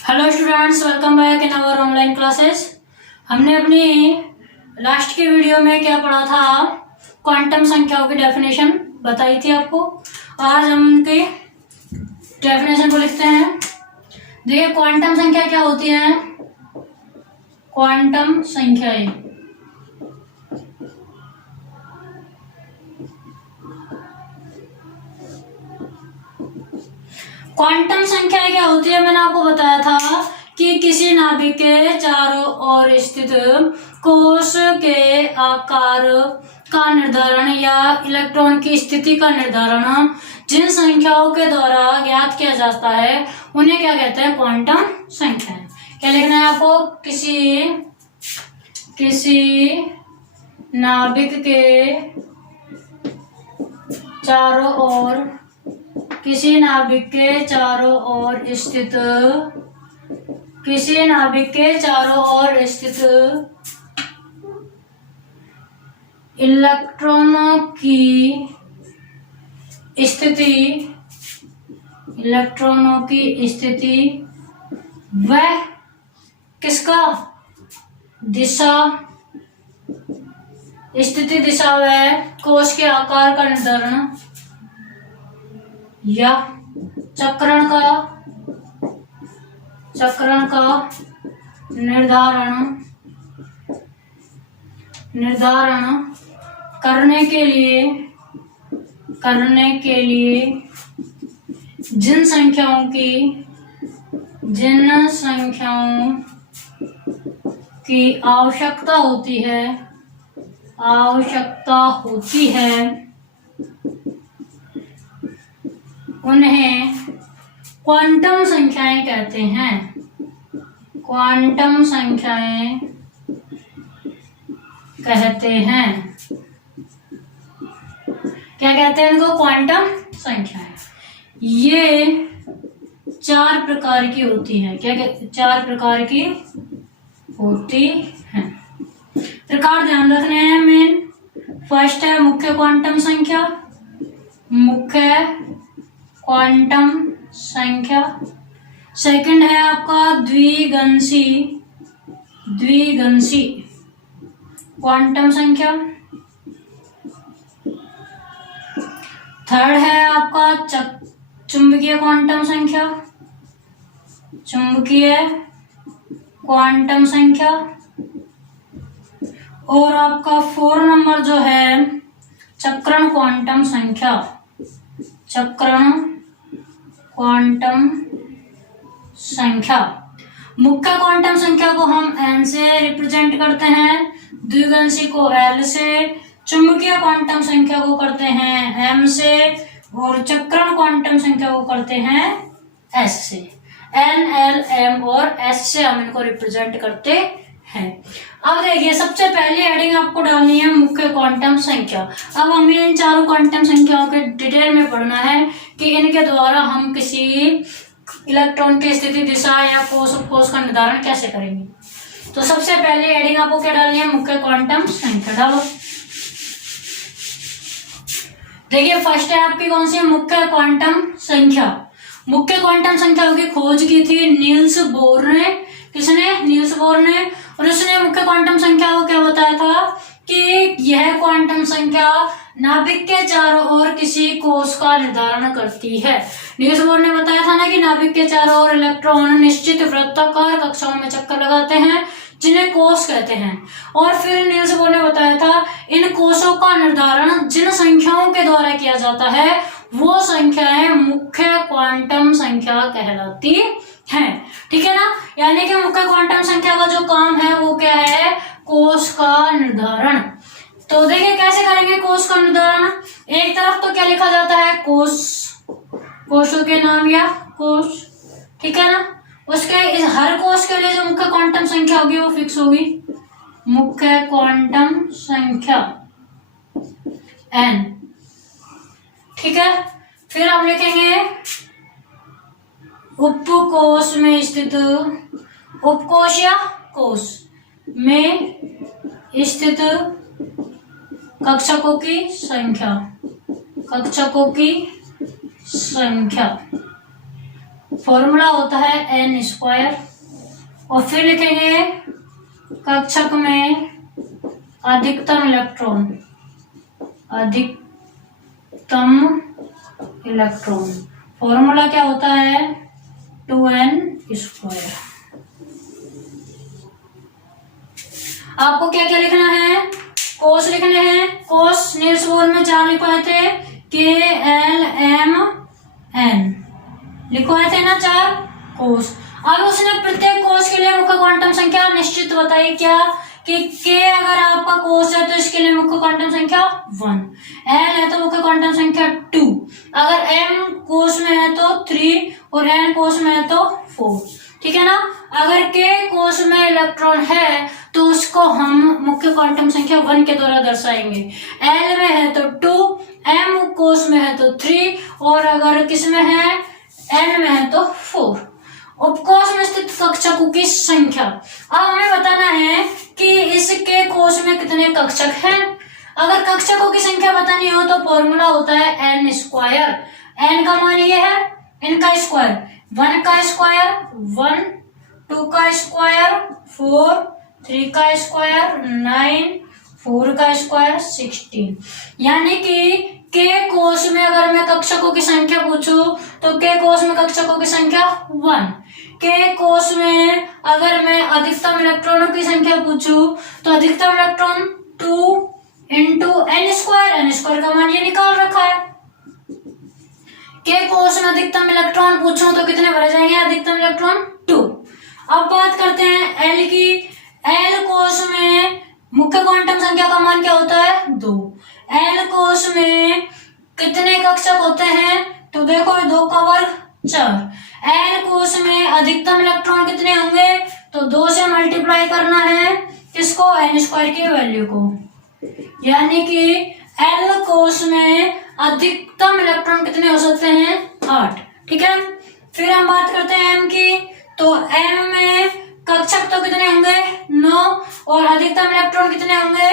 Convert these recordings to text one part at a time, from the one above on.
Hello students, welcome back in our online classes. हमने अपनी last की वीडियो में क्या पढ़ा था? क्वांटम संख्याओं की डेफिनेशन बताई थी आपको। आज हम उनकी डेफिनेशन को लिखते हैं। देखिए, क्वांटम संख्या क्या होती है? क्वांटम संख्याएं क्वांटम संख्याएं क्या होती है? मैंने आपको बताया था कि किसी नाभिक के चारों ओर स्थित कोश के आकार का निर्धारण या इलेक्ट्रॉन की स्थिति का निर्धारण जिन संख्याओं के द्वारा ज्ञात किया जाता है उन्हें क्या कहते हैं? क्वांटम संख्याएं। क्या लिखना है आपको? किसी नाभिक के चारों ओर स्थित इलेक्ट्रॉनों की स्थिति वह किसका दिशा वह कोश के आकार का निर्धारण या चक्रण का निर्धारण करने के लिए जिन संख्याओं की आवश्यकता होती है उन्हें क्वांटम संख्याएं कहते हैं। क्या कहते हैं इनको? क्वांटम संख्याएं। ये 4 प्रकार की होती हैं। क्या 4 प्रकार की होती हैं? प्रकार ध्यान रखने हैं मेन। फर्स्ट है मुख्य क्वांटम संख्या। सेकंड है आपका द्विगंशी क्वांटम संख्या। थर्ड है आपका चुंबकीय क्वांटम संख्या। और आपका 4 नंबर जो है चक्रण क्वांटम संख्या। मुख्य क्वांटम संख्या को हम n से रिप्रेजेंट करते हैं, द्विगंशी को l से, चुंबकीय क्वांटम संख्या को करते हैं m से और चक्रण क्वांटम संख्या को करते हैं s से। n, l, m और s से हम इनको रिप्रेजेंट करते हैं। अब देखिए, सबसे पहली हेडिंग आपको डालनी है मुख्य क्वांटम संख्या। अब हमें इन चारों क्वांटम संख्याओं के डिटेल में पढ़ना है कि इनके द्वारा हम किसी इलेक्ट्रॉन की स्थिति, दिशा या कोश का निर्धारण कैसे करेंगे। तो सबसे पहले हेडिंग आपको क्या डालनी है? मुख्य क्वांटम संख्या डालो। देखिए, फर्स्ट है आपकी कौन सी? मुख्य क्वांटम संख्या। मुख्य क्वांटम संख्याओं की खोज की थी नील्स बोर ने। किसने? नील्स बोर ने। और उसने मुख्य क्वांटम संख्या को क्या बताया था कि यह क्वांटम संख्या नाभिक के चारों ओर किसी कोश का निर्धारण करती है। नील्स बोर ने बताया था ना कि नाभिक के चारों ओर इलेक्ट्रॉन निश्चित वृत्ताकार कक्षाओं में चक्कर लगाते हैं जिन्हें कोश कहते हैं। और फिर नील्स बोर ने बताया था इन कोशों का निर्धारण जिन संख्याओं के द्वारा किया जाता है वो संख्याएं मुख्य क्वांटम संख्या कहलाती हैं। ठीक है ना? यानी कि मुख्य क्वांटम संख्या का जो काम है वो क्या है? कोश का निर्धारण। तो देखिए कैसे करेंगे कोश का निर्धारण। एक तरफ तो क्या लिखा जाता है? कोशों के नाम या कोश। ठीक है ना? उसके हर कोश के लिए जो मुख्य क्वांटम संख्या होगी वो फिक्स होगी, मुख्य क्वांटम संख्या n। ठीक है? फिर हम लिखेंगे उपकोश में स्थित, उपकोश या कोश में स्थित कक्षकों की संख्या। फॉर्मूला होता है n स्क्वायर, और फिर लिखेंगे कक्षक में अधिकतम इलेक्ट्रॉन, फॉर्मूला क्या होता है 2n स्क्वायर। आपको क्या क्या लिखना है, कोस लिखने हैं। कोस नील्स बोर में 4 लिखवाए थे, KLMN लिखवाए थे ना 4 कोस। अब उसने प्रत्येक कोस के लिए मुख्य क्वांटम संख्या निश्चित बताई, क्या कि K अगर आपका कोस है तो इसके लिए मुख्य क्वांटम संख्या 1, L है तो मुख्य क्वांटम संख्या 2, अगर M कोस में है तो 3 और N कोस में है तो 4, ठीक है ना। अगर K कोस में इलेक्ट्रॉन है तो उसको हम मुख्य क्वांटम संख्या 1 के द्वारा दर्शाएंगे। L में है तो 2, M कोस में है तो 3, और अगर किस में है N में है तो 4। उपकोष में स्थित कक्षकों की संख्या। अब हमें बताना है कि इसके कोष में कितने कक्षक हैं। अगर कक्षकों की संख्या बतानी हो तो फॉर्मूला होता है n स्क्वायर। n का मान ये है, n का स्क्वायर 1 का स्क्वायर 1, 2 का स्क्वायर 4, 3 का स्क्वायर 9, 4 का स्क्वायर 16। यानी कि K कोष में अगर मैं कक्षकों की संख्या पूछूं तो K कोष में कक्षकों की संख्या 1। K कोष में अगर मैं अधिकतम इलेक्ट्रॉनों की संख्या पूछूं तो अधिकतम इलेक्ट्रॉन 2 इंटू n स्क्वायर का मान ये निकाल रखा है। K कोष में अधिकतम इलेक्ट्रॉन पूछूं तो कितने भरे जाएंगे, अधिकतम इलेक्ट्रॉन 2। अब बात करते हैं L की। L कोष में मुख्य क्वांटम संख्या का मान क्या होता है 2। L कोष में कितने कक्षक होते हैं तो देखो 2 का वर्ग 4। L कोष में अधिकतम इलेक्ट्रॉन कितने होंगे तो 2 से मल्टीप्लाई करना है किसको, n स्क्वायर की वैल्यू को, यानी कि L कोष में अधिकतम इलेक्ट्रॉन कितने हो सकते हैं 8, ठीक है। फिर हम बात करते हैं M की। तो M में कक्षक तो कितने होंगे 9, और अधिकतम इलेक्ट्रॉन कितने होंगे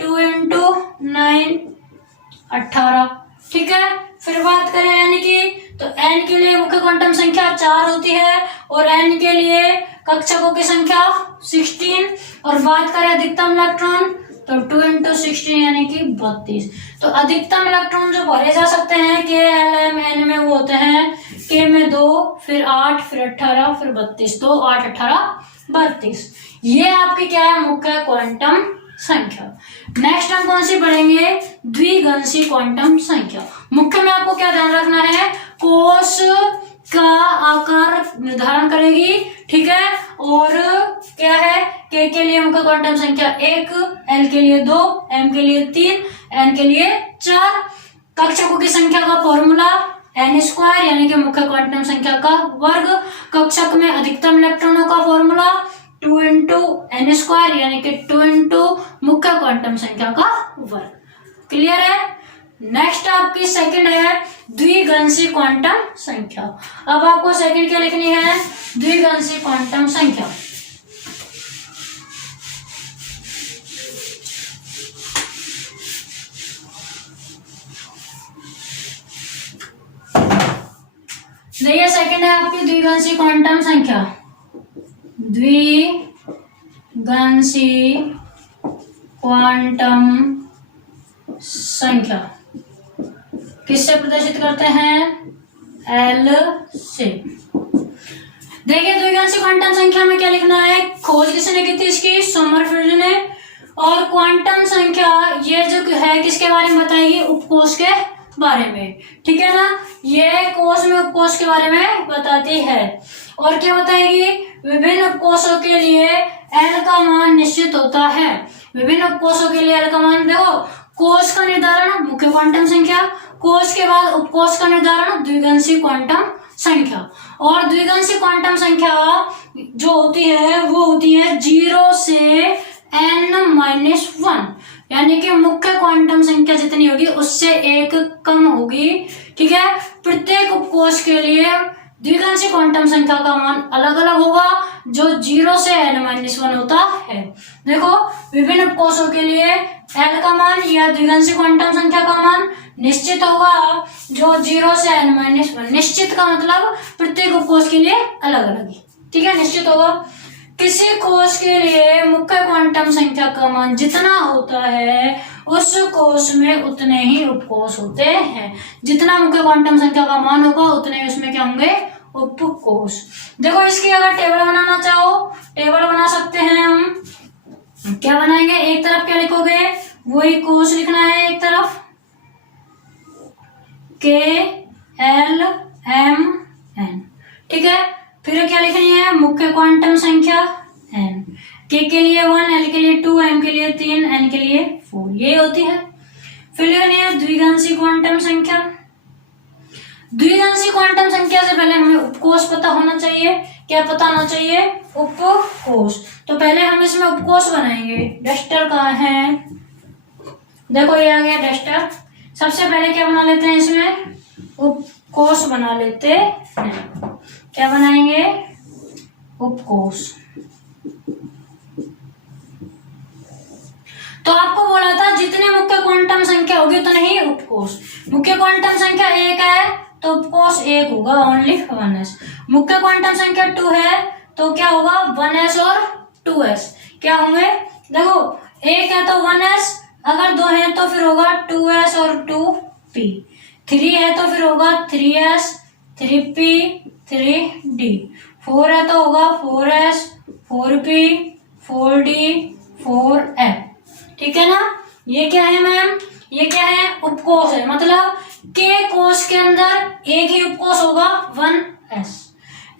2 इंटू 9 18, ठीक है। फिर बात करें n की, तो n के लिए मुख्य क्वांटम संख्या 4 होती है और n के लिए कक्षकों की संख्या 16। और बात करें अधिकतम इलेक्ट्रॉन तो 2 इंटू 16 यानी कि 32। तो अधिकतम इलेक्ट्रॉन जो भरे जा सकते हैं K L M N में वो होते हैं K में 2, फिर 8, फिर 18, फिर 32। 2 8 18 32। ये आपकी क्या है मुख्य क्वांटम संख्या। नेक्स्ट हम कौन सी पढ़ेंगे, द्विगंशी क्वांटम संख्या। मुख्य में आपको क्या ध्यान रखना है, कोष का आकार निर्धारण करेगी, ठीक है। और क्या है, K के लिए मुख्य क्वांटम संख्या 1, L के लिए 2, M के लिए 3, N के लिए 4। कक्षकों की संख्या का फॉर्मूला n स्क्वायर यानी कि मुख्य क्वांटम संख्या का वर्ग। कक्षक में अधिकतम इलेक्ट्रॉनों का फॉर्मूला 2 इंटू n स्क्वायर यानी कि 2 इंटू मुख्य क्वांटम संख्या का वर्ग। क्लियर है। नेक्स्ट आपकी सेकंड है द्विगंशी क्वांटम संख्या। अब आपको सेकंड क्या लिखनी है, द्विगंशी क्वांटम संख्या। देखिए सेकंड है आपकी द्विगंशी क्वांटम संख्या। द्विगंशी क्वांटम संख्या किससे प्रदर्शित करते हैं, L से। देखिए द्विगंशी क्वांटम संख्या में क्या लिखना है, खोज किसने की थी इसकी, सोमरफेल्ड ने। और क्वांटम संख्या ये जो है किसके बारे में बताएगी, उपकोष के बारे में, ठीक है ना। ये कोष में उपकोष के बारे में बताती है। और क्या बताएगी, विभिन्न उपकोषों के लिए L का मान निश्चित होता है। विभिन्न उपकोषों के लिए L का मान देखो, कोष का निर्धारण मुख्य क्वांटम संख्या, कोष के बाद उपकोष का निर्धारण द्विगंशी क्वांटम संख्या। और द्विगंशी क्वांटम संख्या जो होती है वो होती है 0 से n-1, यानी कि मुख्य क्वांटम संख्या जितनी होगी उससे 1 कम होगी, ठीक है। प्रत्येक उपकोष के लिए द्विगंशी क्वांटम संख्या का मान अलग अलग होगा। जो 0 से n-1 होता है। देखो विभिन्न उपकोषों के लिए l का मान या द्विघांसी क्वांटम संख्या का मान निश्चित होगा, जो 0 से n-1। निश्चित का मतलब प्रत्येक उपकोष के लिए अलग अलग, ठीक है, निश्चित होगा। किसी कोष के लिए मुख्य क्वांटम संख्या का मान जितना होता है उस कोष में उतने ही उपकोष होते हैं। जितना मुख्य क्वांटम संख्या का मान होगा उतने उसमें क्या होंगे, उपकोष। देखो इसकी अगर टेबल बनाना चाहो टेबल बना सकते हैं हम। क्या बनाएंगे, एक तरफ क्या लिखोगे, वही कोष लिखना है, एक तरफ K-L-M-N, ठीक है। फिर क्या लिखनी है, मुख्य क्वांटम संख्या n। K के लिए 1, L के लिए 2, M के लिए 3, N के लिए 4, ये होती है। फिर लिखनी है द्विघांसी क्वांटम संख्या। द्विघांसी क्वांटम संख्या से पहले हमें उपकोष पता होना चाहिए। क्या पता होना चाहिए, उपकोष। तो पहले हम इसमें उपकोष बनाएंगे। डस्टर कहाँ है, देखो ये आ गया डस्टर। सबसे पहले क्या बना लेते हैं, इसमें उपकोष बना लेते हैं। क्या बनाएंगे, उपकोष। तो आपको बोला था जितने मुख्य क्वांटम संख्या होगी उतने ही उपकोष। मुख्य क्वांटम संख्या 1 है तो उपकोष 1 होगा, ओनली 1s। मुख्य क्वांटम संख्या 2 है तो क्या होगा, 1s और 2s क्या होंगे। देखो 1 है तो 1s, अगर 2 है तो फिर होगा 2s और 2p। 3 है तो फिर होगा 3s, 3p, 3d। 4 है तो होगा 4s, 4p, 4d, 4f, ठीक है ना। ये क्या है मैम, ये क्या है, उपकोष है। मतलब के कोष के अंदर एक ही उपकोष होगा 1s।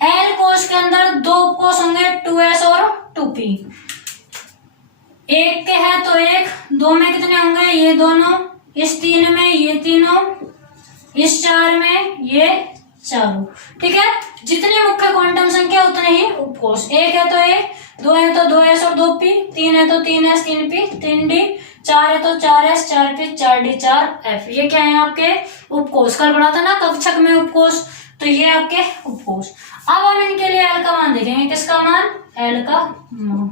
एल कोष के अंदर 2 उपकोष होंगे 2s और 2p। एक के है तो 1, 2 में कितने होंगे, ये दोनों, इस 3 में ये तीनों, इस 4 में ये चारों, ठीक है। जितनी मुख्य क्वांटम संख्या उतने ही उपकोष। 1 है तो 1, 2 है तो 2s और 2p, 3 है तो 3s, 3p, 3d, 4 है तो 4s, 4p, 4d, 4f। ये क्या है, आपके उपकोष। कल पढ़ा था ना कक्षक में उपकोष, तो ये आपके उपकोष। अब हम इनके लिए l का मान देखेंगे। किसका मान, l का मान।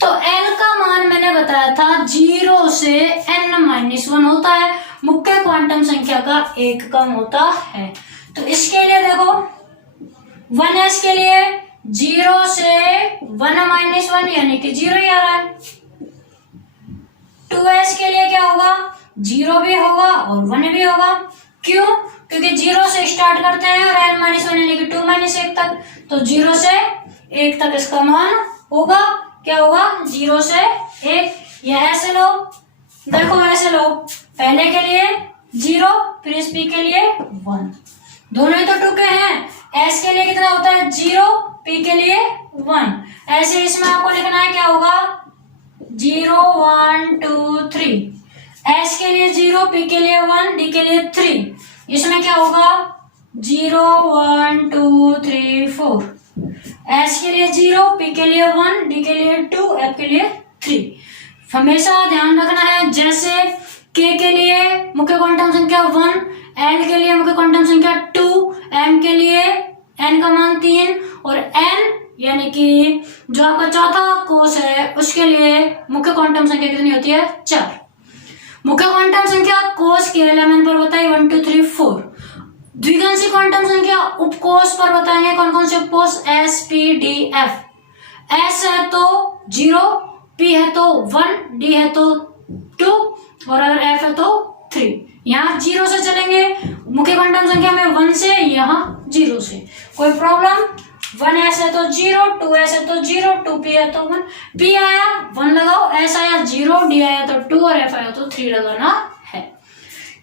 तो l का मान मैंने बताया था 0 से n-1 होता है। मुख्य क्वांटम संख्या का 1 कम होता है। तो इसके लिए देखो 1s के लिए 0 से 1-1 यानी कि 0 ही आ रहा है। 2s के लिए क्या होगा, 0 भी होगा और 1 भी होगा। क्यों, क्योंकि 0 से स्टार्ट करते हैं और n-1 यानी कि 2-1 तक, तो 0 से 1 तक इसका मान होगा। क्या होगा, 0 से 1। या ऐसे लो, देखो ऐसे लो, पहले के लिए 0, फिर इस p के लिए 1, दोनों ही तो टुके हैं। s के लिए कितना होता है 0, p के लिए 1। ऐसे इसमें आपको लिखना है, क्या होगा 0, 1, 2, 3। s के लिए 0, p के लिए 1, d के लिए 3। इसमें क्या होगा 0, 1, 2, 3, 4। s के लिए 0, p के लिए 1, d के लिए 2, f के लिए 3। हमेशा ध्यान रखना है, जैसे k के लिए मुख्य क्वांटम संख्या 1, l के लिए मुख्य क्वांटम संख्या 2, m के लिए n का मान 3 और n यानी कि जो आपका चौथा कोष है उसके लिए मुख्य क्वांटम संख्या कितनी होती है, 4। मुख्य क्वांटम संख्या कोष के एलिमेंट पर बताइए 1, 2, 3, 4। द्विघांसी क्वांटम संख्या उपकोष पर बताएंगे कौन कौन से उपकोष, s, p, d, f। s है तो 0, p है तो 1, d है तो 2 और अगर f है तो 3। यहाँ 0 से चलेंगे, मुख्य क्वांटम संख्या में 1 से, यहाँ 0 से। कोई प्रॉब्लम, 1s है तो 0, 2s है तो 0, 2p है तो 1। p आया 1 लगाओ, s आया 0, d आया तो 2 और f आया तो 3 लगाना है।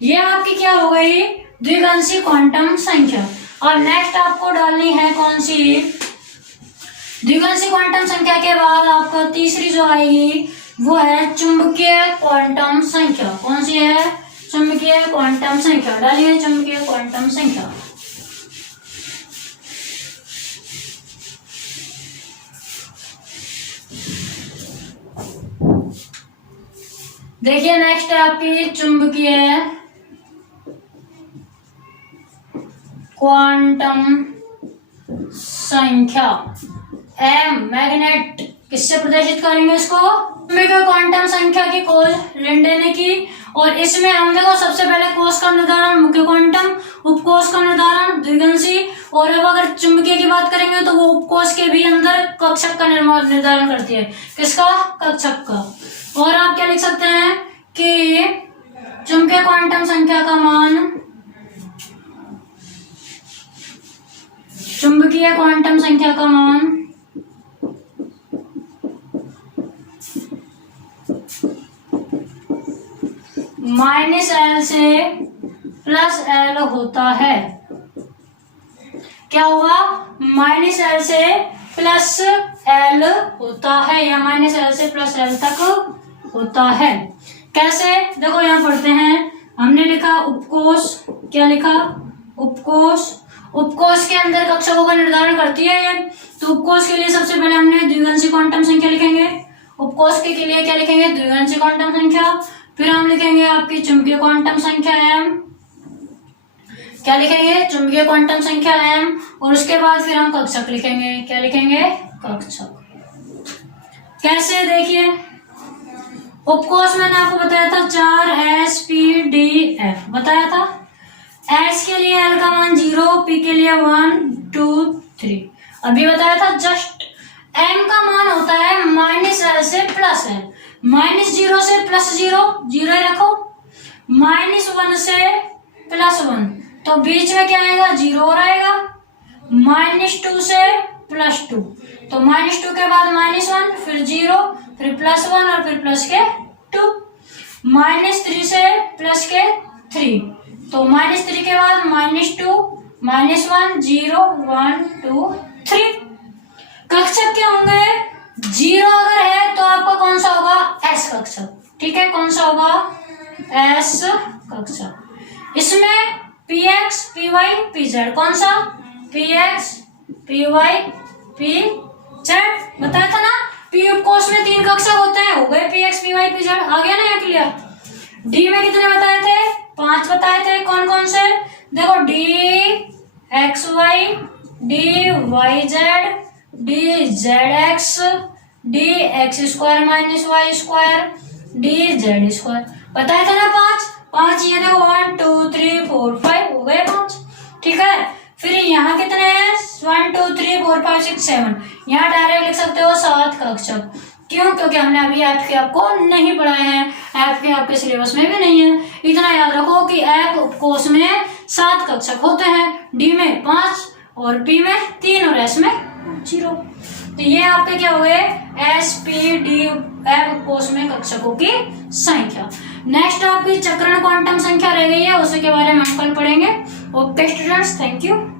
ये आपकी क्या हो गई, द्विघांसी क्वांटम संख्या। और नेक्स्ट आपको डालनी है कौन सी, द्विघांसी क्वांटम संख्या के बाद आपको तीसरी जो आएगी वो है चुंबकीय क्वांटम संख्या। कौन सी है, चुंबकीय क्वांटम संख्या। डालिए चुंबकीय क्वांटम संख्या। देखिए नेक्स्ट है आपकी चुंबकीय क्वांटम संख्या। एम मैग्नेट, किससे प्रदर्शित करेंगे इसको? चुंबकीय क्वांटम संख्या की खोज लिंडे ने की। और इसमें हम देखो सबसे पहले कोष का निर्धारण, मुख्य क्वांटम, उपकोष का निर्धारण, द्विगंशी। और अब अगर चुंबकीय की बात करेंगे तो वो उपकोष के भी अंदर कक्षक का निर्धारण करती है। किसका? कक्षक का। और आप क्या लिख सकते हैं कि चुंबकीय क्वांटम संख्या का मान, चुंबकीय क्वांटम संख्या का मान -L से +L होता है। क्या होगा? -L से +L होता है या -L से +L तक होता है। कैसे? देखो यहाँ पढ़ते हैं, हमने लिखा उपकोष। क्या लिखा? उपकोष। उपकोष के अंदर कक्षकों का निर्धारण करती है ये। तो उपकोष के लिए सबसे पहले हमने द्विगंशी क्वांटम संख्या लिखेंगे। उपकोष के लिए क्या लिखेंगे? द्विगंशी क्वांटम संख्या। फिर हम लिखेंगे आपकी चुंबकीय क्वांटम संख्या m। क्या लिखेंगे? चुंबकीय क्वांटम संख्या m। और उसके बाद फिर हम कक्षक लिखेंगे। क्या लिखेंगे? कक्षक। कैसे? देखिए, उपकोष मैंने आपको बताया था 4s p d f बताया था। s के लिए l का मान 0, p के लिए 1 2 3 अभी बताया था जस्ट। m का मान होता है -L से +L। -0 से +0, 0 ही रखो। -1 से +1, तो बीच में क्या आएगा? 0 और आएगा। -2 से +2, तो -2 के बाद -1, फिर 0, फिर +1 और फिर प्लस के 2। -3 से प्लस के 3, तो -3 के बाद -2, -1 0 1 2 3। कक्षक क्या होंगे? 0 अगर है तो आपका कौन सा होगा? S कक्षक। ठीक है, कौन सा होगा? S कक्षक। इसमें px py pz, कौन सा? px py pz बताया था ना। p उपकोष में 3 कक्षक होते हैं, हो गए px py pz। आ गया ना यहाँ क्लियर? d में कितने बताए थे? 5 बताए थे। कौन कौन से? देखो dxy, dyz, dzx, dx² - y², dz²। बताया था ना 5। ये देखो 1 2 3 4 5 हो गए 5। ठीक है, फिर यहाँ कितने हैं? 1 2 3 4 5 6 7। यहाँ डायरेक्ट लिख सकते हो 7 कक्षक। क्यों? क्योंकि हमने अभी एफ के आपको नहीं पढ़ाए हैं, एफ के आपके सिलेबस में भी नहीं है। इतना याद रखो कि एफ उपकोष में 7 कक्षक होते हैं, डी में 5 और पी में 3 और एस में 0। तो ये आपके क्या हुए? एस पी डी एफ उपकोष में कक्षकों की संख्या। नेक्स्ट आपकी चक्रण क्वांटम संख्या रह गई है, उसी के बारे में हम कल पढ़ेंगे। Okay students, thank you.